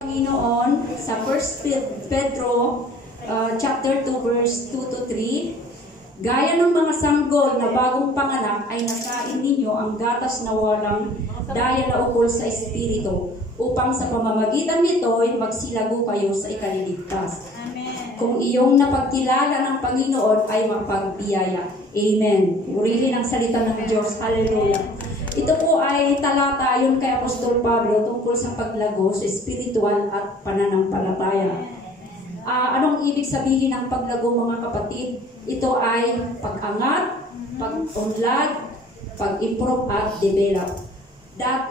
Panginoon sa 1 Pedro chapter 2 verse 2 to 3, gaya ng mga sanggol na bagong panganak ay nakain ninyo ang gatas na walang daya na ukol sa Espiritu, upang sa pamamagitan nito ay magsilago kayo sa ikaliligtas. Amen. Kung iyong napagkilala ng Panginoon ay mapagbiyaya. Amen. Purihin ang salita ng Diyos. Hallelujah. Ito po ay talata ayon kay Apostol Pablo tungkol sa paglago sa espiritual at pananampalataya. Anong ibig sabihin ng paglago, mga kapatid? Ito ay pag-angat, pag-unlad, pag-improve at develop.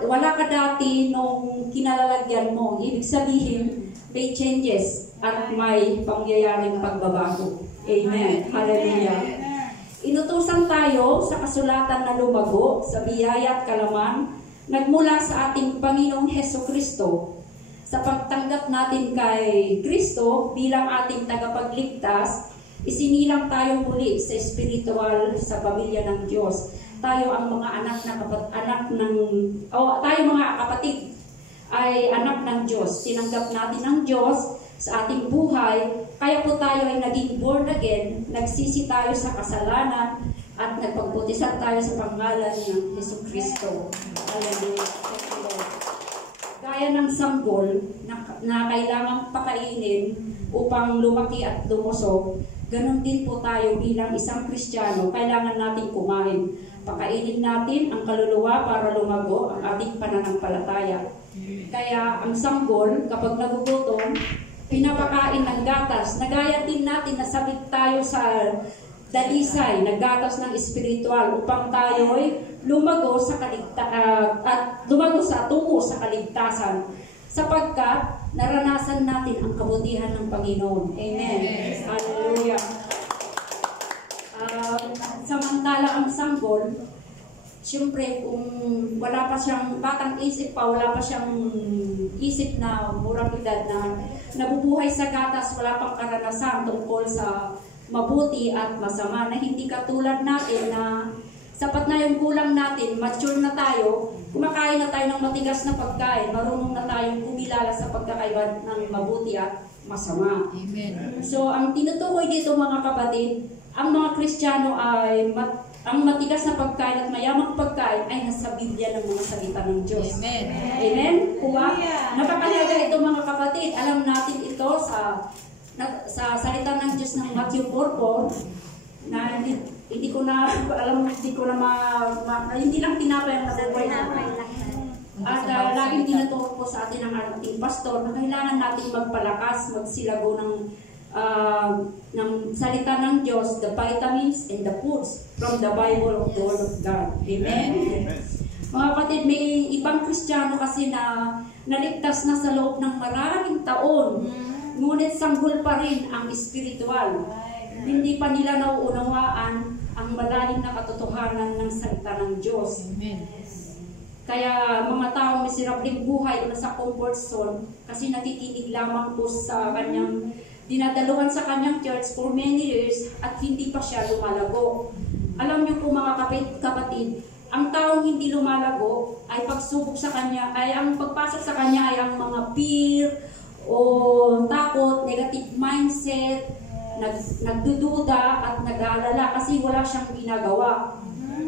Wala ka dati nung kinalalagyan mo. Ibig sabihin, may changes at may pangyayaring pagbabago. Amen. Hallelujah. Inutusan tayo sa kasulatan na lumago sa biyaya at kalaman nagmula sa ating Panginoong Hesukristo. Sa pagtanggap natin kay Kristo bilang ating tagapagligtas, isinilang tayo muli sa espiritual sa pamilya ng Diyos. Tayo ang mga tayo mga kapatid ay anak ng Diyos. Tinanggap natin ng Diyos sa ating buhay, kaya po tayo ay naging born again, nagsisi tayo sa kasalanan, at nagpagputisan tayo sa pangalan ng Hesukristo. Hallelujah. Gaya ng sanggol na kailangang pakainin upang lumaki at lumusog, ganun din po tayo bilang isang Kristiyano, kailangan natin kumain. Pakainin natin ang kaluluwa para lumago ang ating pananampalataya. Kaya ang sanggol, kapag nagugutom, pinapakain ng gatas. Nagaya din natin na sabit tayo sa dalisay, naggatas ng espiritual upang tayo ay lumago sa tungo sa kaligtasan. Sapagkat naranasan natin ang kabutihan ng Panginoon. Amen. Hallelujah. Samantala ang sanggol, siyempre, kung wala pa siyang batang isip pa, wala pa siyang isip na murang edad na nabubuhay sa gatas, wala pang karanasan tungkol sa mabuti at masama, na hindi katulad natin na sapat na yung kulang natin, mature na tayo, kumakain na tayo ng matigas na pagkain, marunong na tayong kumilala sa pagkakaiba ng mabuti at masama. Amen. So, ang tinutukoy dito, mga kapatid, ang mga Kristiyano ay ang matigas na pagkain at mayamang pagkain ay nasa Biblia ng mga salita ng Diyos. Amen. Amen? Kuha? Napakalaga ito, mga kapatid. Alam natin ito sa salita ng Diyos ng Matthew 4:4 na hindi ko na alam, hindi lang tinapay ang mabubuhay natin. At laging tinuturo po sa atin ng ating pastor na kailangan natin magpalakas, magsilago ng salita ng Diyos, the vitamins and the foods from the Bible of the Word of God. Amen? Amen. Mga kapatid, may ibang Kristiyano kasi na naligtas na sa loob ng maraming taon, ngunit sanggol pa rin ang espiritual. Hindi pa nila nauunawaan ang malalim na katotohanan ng salita ng Diyos. Amen. Kaya mga taong miserableng buhay na sa comfort zone kasi nakikinig lamang po sa kanyang dinadaluhan sa kanyang church for many years at hindi pa siya lumalago. Alam niyo po, mga kapatid, ang taong hindi lumalago ay pagsubok sa kanya, ay ang pagpasok sa kanya ay ang mga fear o takot, negative mindset, nagdududa at nag-aalala kasi wala siyang ginagawa.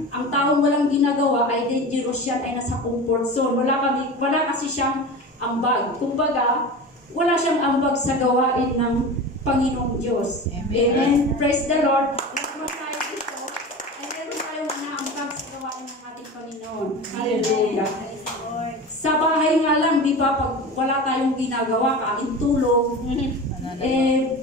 Ang taong walang ginagawa ay dangerous yan, ay nasa comfort zone. Wala kasi siyang ambag. Kumbaga, wala siyang ambag sa gawain ng Panginoong Diyos. Amen. Praise the Lord. Meron tayo dito, ay meron tayong naambag sa gawain ng ating Panginoon. Hallelujah. Sa bahay nga lang, di ba, pag wala tayong ginagawa, kain tulog,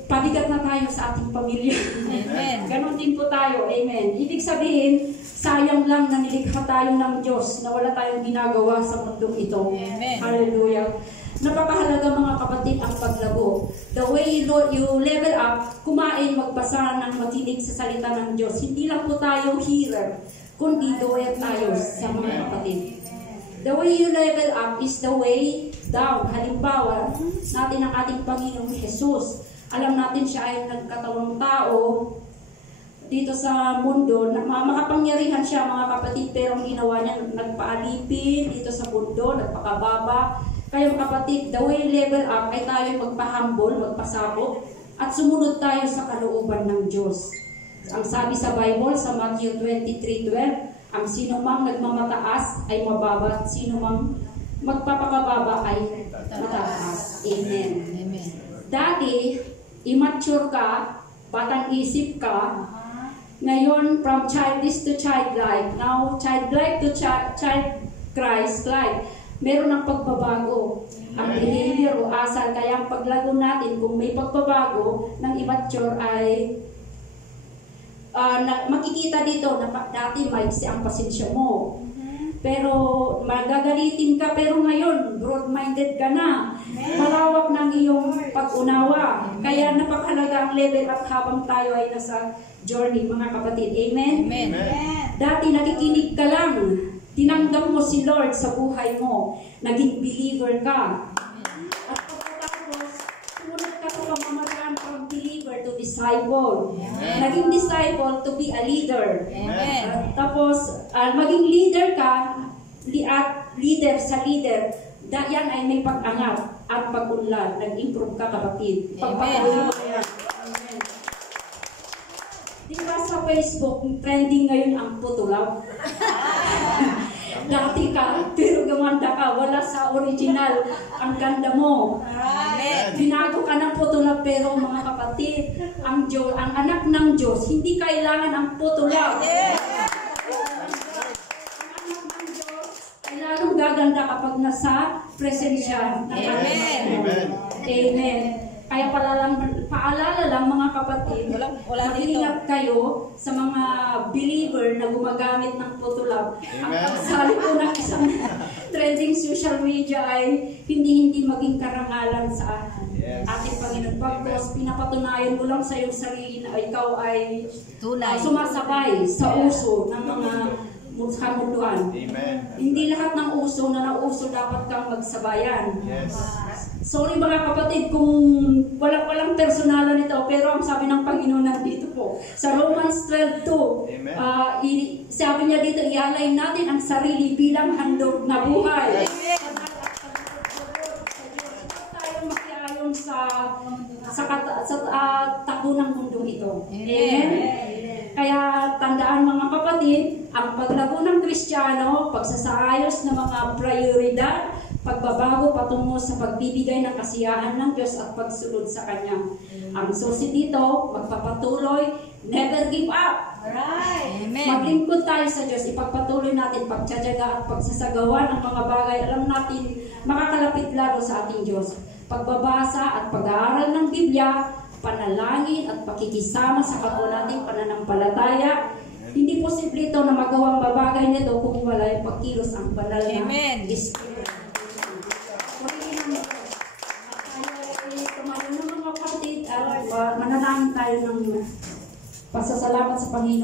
pabigat na tayo sa ating pamilya. Amen. Ganon din po tayo. Amen. Ibig sabihin, sayang lang na nilikha tayo ng Diyos na wala tayong ginagawa sa mundong ito. Amen. Hallelujah. Napakahalaga, mga kapatid, ang paglago. The way you level up, kumain, magbasa ng makinig sa salita ng Diyos. Hindi lang po tayo hearer, kundi doer tayo sa mga kapatid. The way you level up is the way down. Halimbawa, natin ang ating Panginoong Jesus. Alam natin siya ay nagkatawang tao dito sa mundo. Makapangyarihan siya, mga kapatid, pero ang ginawa niya, nagpaalipin dito sa mundo, nagpakababa. Kaya mga kapatid, the way level up ay tayo magpahambol, magpasabot, at sumunod tayo sa kalooban ng Diyos. Ang sabi sa Bible, sa Matthew 23:12, ang sinumang nagmamataas ay mababa, at sinumang magpapakababa ay mataas. Amen. Amen. Dati, immature ka, batang isip ka, ngayon from childish to childlike, now childlike to child Christ-like, meron ng pagbabago. Ang behavior o asal, kaya ang paglago natin, kung may pagbabago ng immature ay makikita dito na dati maiksi ang pasensya mo. Pero magagalitin ka, pero ngayon broad-minded ka na. Malawak ng iyong pag-unawa. Kaya napakahalaga ang level up habang tayo ay nasa journey, mga kapatid. Amen? Amen. Dati nakikinig ka lang. Tinanggap mo si Lord sa buhay mo. Naging believer ka. At pagkatapos, sumunod ka sa pamamagitan from believer to disciple. Naging disciple to be a leader. Amen. Tapos, maging leader ka, at leader sa leader, yan ay may pag-angat at pag-unlad. Nag-improve ka, kapatid. Pagpapatuloy mo yan. Amen. Diba sa Facebook, trending ngayon ang putulaw? Dati ka, pero gumanda ka, wala sa original. Ang ganda mo. Amen. Binago ka ng putulaw, pero mga kapatid, ang anak ng Diyos, hindi kailangan ang putulaw. Ay lalong gaganda kapag nasa presensya ng Amen. Amen. Amen. Kaya paalala lang mga kapatid, Wala dito. mag-ingat kayo sa mga believer na gumagamit ng putulab. Ang pagsali po ng isang trending social media ay hindi maging karangalan sa ating Panginoon. Pagkos pinapatunayan mo lang sa iyong sarili na ikaw ay Tunay. sumasabay sa uso ng mga kamunduan. Amen. Hindi lahat ng uso na nauso dapat kang magsabayan. Yes. Sorry mga kapatid kung walang personalan ito, pero ang sabi ng Panginoon nandito po. Sa Romans 12:2, Amen. sabi niya dito, i-align natin ang sarili bilang handog na buhay. Huwag tayong makiayon sa takbo ng mundong ito. Amen? Kaya tandaan mga kapatid, ang paglago ng Kristiyano, pagsasaayos ng mga prioridad, pagbabago patungo sa pagbibigay ng kasiyahan ng Diyos at pagsunod sa Kanya. Ang susi dito, magpapatuloy, never give up. Amen. Maglingkod tayo sa Diyos, ipagpatuloy natin pagtsatsaga at pagsasagawa ng mga bagay. Alam natin, makakalapit lalo sa ating Diyos. Pagbabasa at pag-aaral ng Biblia, panalangin at pakikisama sa kapwa nating pananampalataya. Hindi posible ito na magawang babagay nito kung wala yung pagkilos ang banal na Amen. Espiritu. Tumayo ng mga kapatid at manalangin tayo ng pasasalamat sa Panginoon.